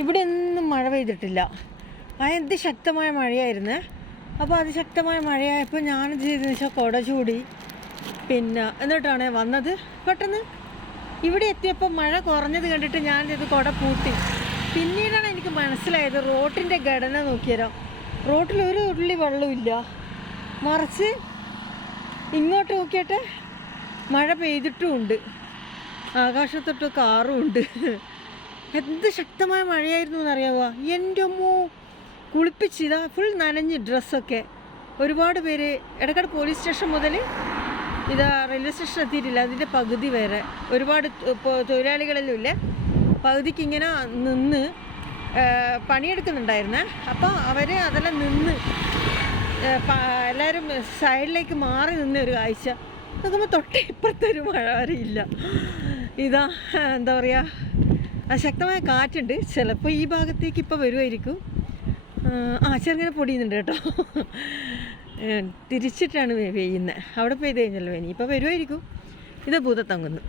ഇവിടെ ഒന്നും മഴ പെയ്തിട്ടില്ല. അതിശക്തമായ മഴയായിരുന്നു. അപ്പോൾ അതിശക്തമായ മഴയായപ്പോൾ ഞാനെന്ത് ചെയ്തതെന്ന് വെച്ചാൽ കുട ചൂടി പിന്നെ എന്നിട്ടാണ് വന്നത്. പെട്ടെന്ന് ഇവിടെ എത്തിയപ്പോൾ മഴ കുറഞ്ഞത് കണ്ടിട്ട് ഞാനിത് കുട പൂട്ടി. പിന്നീടാണ് എനിക്ക് മനസ്സിലായത് റോട്ടിൻ്റെ ഘടന നോക്കിയാലോ, റോട്ടിൽ ഒരു ഉരുളി വെള്ളമില്ല, മറിച്ച് ഇങ്ങോട്ട് നോക്കിയിട്ട് മഴ പെയ്തിട്ടുമുണ്ട്, ആകാശത്തൊട്ട് കാറും ഉണ്ട്. എന്ത് ശക്തമായ മഴയായിരുന്നു എന്നറിയാവോ. എൻ്റെ അമ്മോ, കുളിപ്പിച്ചിതാ ഫുൾ നനഞ്ഞ് ഡ്രസ്സൊക്കെ. ഒരുപാട് പേര് എടക്കാട് പോലീസ് സ്റ്റേഷൻ മുതൽ ഇതാ റെയിൽവേ സ്റ്റേഷൻ എത്തിയിട്ടില്ല, അതിൻ്റെ പകുതി വരെ ഒരുപാട് തൊഴിലാളികളെല്ലാം ഇല്ലേ, പകുതിക്ക് ഇങ്ങനെ നിന്ന് പണിയെടുക്കുന്നുണ്ടായിരുന്നേ. അപ്പോൾ അവർ അതെല്ലാം നിന്ന് എല്ലാവരും സൈഡിലേക്ക് മാറി നിന്ന ഒരു കാഴ്ച നോക്കുമ്പോൾ തൊട്ട് ഇപ്പുറത്തൊരു മഴ വരെയില്ല. ഇതാ എന്താ പറയുക, ശക്തമായ കാറ്റുണ്ട്. ചിലപ്പോൾ ഈ ഭാഗത്തേക്ക് ഇപ്പോൾ വരുമായിരിക്കും. ചെറുങ്ങനെ പൊടിയുന്നുണ്ട് കേട്ടോ. തിരിച്ചിട്ടാണ് പെയ്യുന്നത്. അവിടെ പെയ്ത് കഴിഞ്ഞല്ലോ ഇനി ഇപ്പോൾ വരുമായിരിക്കും. ഇത് ഭൂതത്തങ്ങുന്നു.